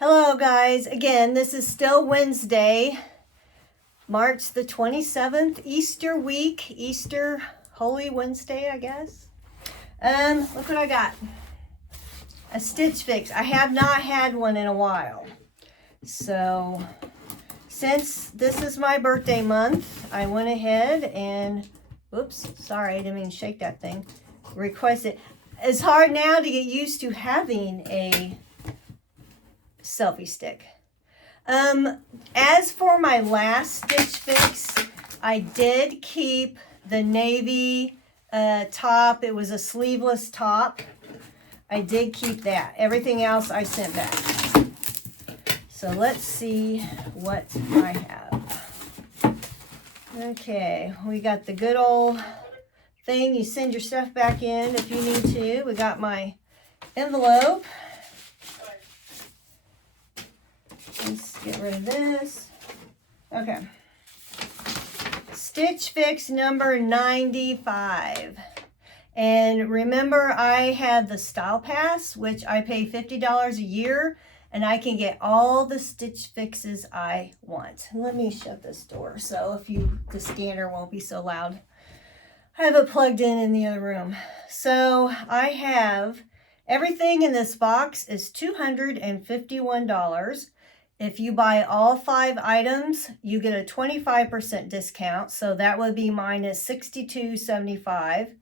Hello guys, again, this is still Wednesday, March the 27th, Easter week, Easter Holy Wednesday, I guess. Look what I got. A Stitch Fix. I have not had one in a while. So, since this is my birthday month, I went ahead and, oops, sorry, I didn't mean to shake that thing, requested. It's hard now to get used to having a selfie stick. As for my last Stitch Fix, I did keep the navy top. It was a sleeveless top. I did keep that. Everything else I sent back. So let's see what I have. Okay, we got the good old thing. You send your stuff back in if you need to. We got my envelope. Let's get rid of this. Okay. Stitch Fix number 95. And remember, I have the Style Pass, which I pay $50 a year, and I can get all the Stitch Fixes I want. Let me shut this door so the scanner won't be so loud. I have it plugged in the other room. So I have everything in this box is $251. If you buy all 5 items, you get a 25% discount. So that would be minus $62.75,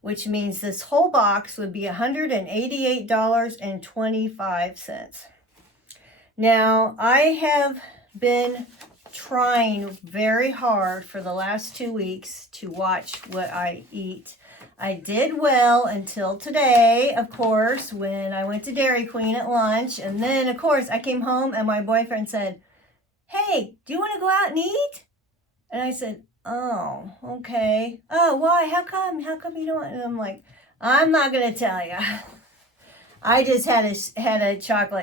which means this whole box would be $188.25. Now, I have been trying very hard for the last 2 weeks to watch what I eat. I did well until today, of course, when I went to Dairy Queen at lunch. And then, of course, I came home and my boyfriend said, "Hey, do you want to go out and eat?" And I said, "Oh, okay." "Oh, why? How come? How come you don't?" And I'm like, "I'm not going to tell you." I just had a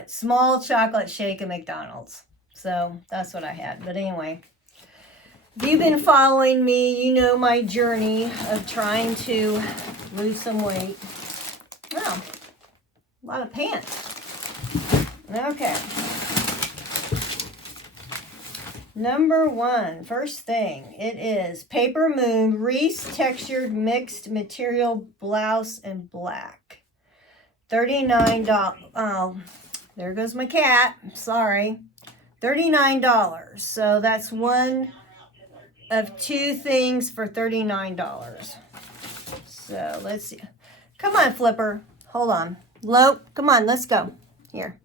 small chocolate shake at McDonald's. So that's what I had. But anyway. If you've been following me, you know my journey of trying to lose some weight. Oh, a lot of pants. Okay. Number 1, first thing, it is Paper Moon Reese Textured Mixed Material Blouse in Black. $39. Oh, there goes my cat. Sorry. $39. So that's one of 2 things for $39. So let's see. Come on, Flipper. Hold on. Lope, come on, let's go. Here,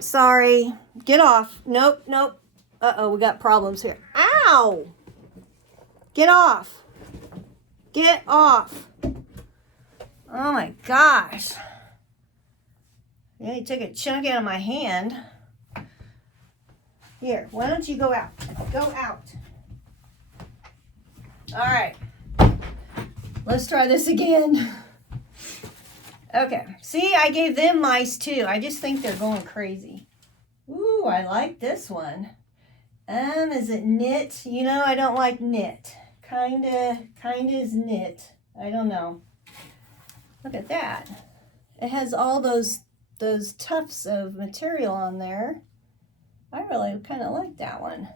sorry. Get off. Nope. Uh-oh, we got problems here. Ow! Get off. Get off. Oh my gosh. Yeah, he took a chunk out of my hand. Here, why don't you go out? Go out. All right. Let's try this again. Okay. See, I gave them mice too. I just think they're going crazy. Ooh, I like this one. Is it knit? You know, I don't like knit. Kinda is knit. I don't know. Look at that. It has all those tufts of material on there. I really kind of like that one.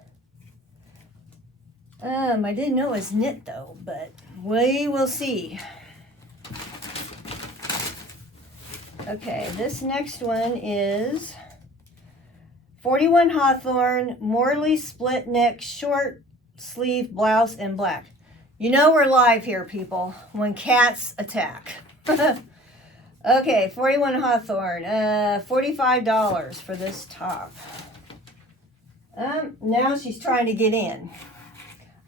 I didn't know it was knit though, but we will see. Okay, this next one is 41 Hawthorne Morley Split Neck Short Sleeve Blouse in Black. You know we're live here, people, when cats attack. Okay, 41 Hawthorne, $45 for this top. Now she's trying to get in.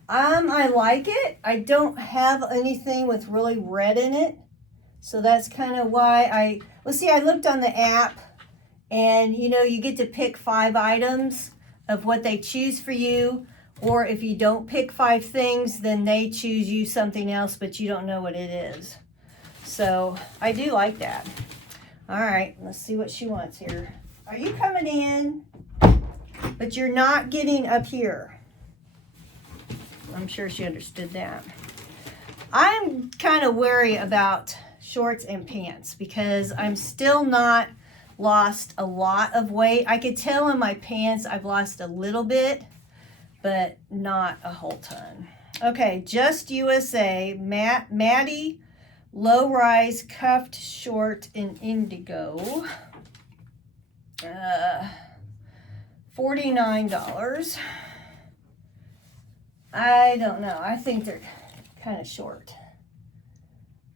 I like it. I don't have anything with really red in it. So that's kind of why let's see, I looked on the app and you know, you get to pick 5 items of what they choose for you. Or if you don't pick 5 things, then they choose you something else, but you don't know what it is. So I do like that. All right, let's see what she wants here. Are you coming in? But you're not getting up here. I'm sure she understood that. I'm kind of wary about shorts and pants because I'm still not lost a lot of weight. I could tell in my pants I've lost a little bit, but not a whole ton. Okay, Just USA, Maddie low rise cuffed short in indigo. $49. I don't know. I think they're kind of short.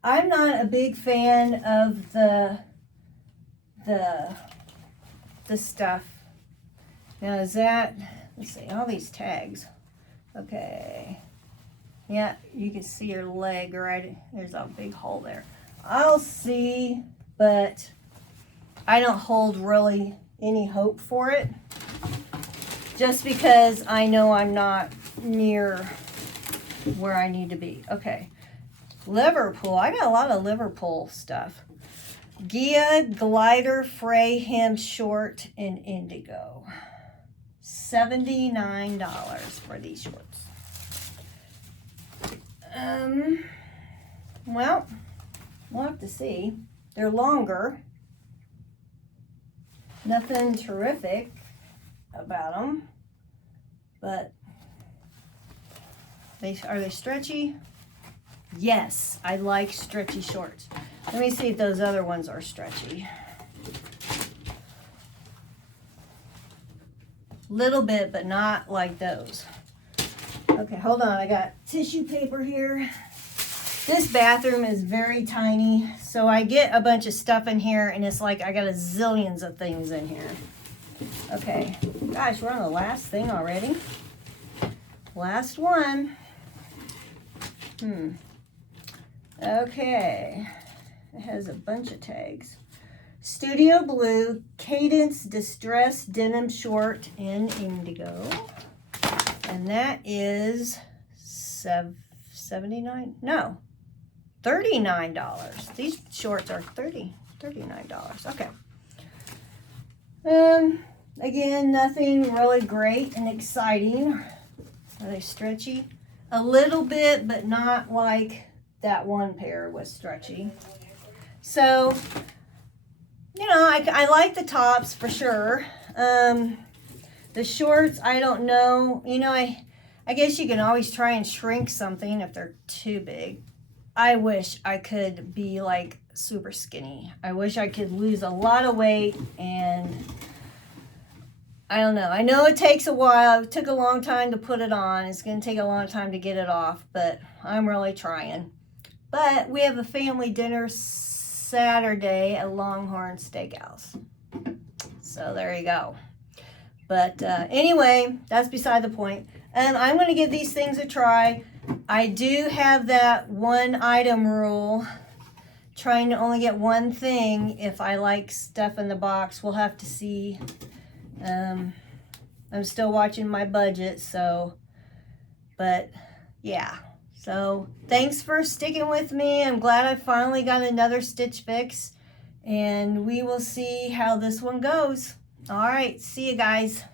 I'm not a big fan of the stuff. Now is that, let's see, all these tags. Okay. Yeah, you can see your leg right, there's a big hole there. I'll see, but I don't hold really any hope for it. Just because I know I'm not near where I need to be. Okay. Liverpool. I got a lot of Liverpool stuff. Gia Glider Frey Hem Short in indigo. $79 for these shorts. Well, we'll have to see. They're longer. Nothing terrific about them, but are they stretchy? Yes, I like stretchy shorts. Let me see if those other ones are stretchy. Little bit, but not like those. Okay, hold on. I got tissue paper here. This bathroom is very tiny, so I get a bunch of stuff in here, and it's like I got a zillions of things in here. Okay, gosh, we're on the last thing already. Last one. Okay, it has a bunch of tags. Studio Blue Cadence Distress Denim Short in indigo. And that is $79? No, $39. These shorts are $39. Okay. Again, nothing really great and exciting. Are they stretchy? A little bit, but not like that one pair was stretchy. So, you know, I like the tops for sure. The shorts, I don't know. You know, I guess you can always try and shrink something if they're too big. I wish I could be like super skinny. I wish I could lose a lot of weight, and I don't know. I know it takes a while. It took a long time to put it on. It's going to take a long time to get it off, but I'm really trying. But we have a family dinner Saturday at Longhorn Steakhouse. So there you go. But anyway, that's beside the point. I'm going to give these things a try. I do have that one item rule, trying to only get one thing if I like stuff in the box. We'll have to see. I'm still watching my budget, so, but yeah. So thanks for sticking with me. I'm glad I finally got another Stitch Fix, and we will see how this one goes. All right, see you guys.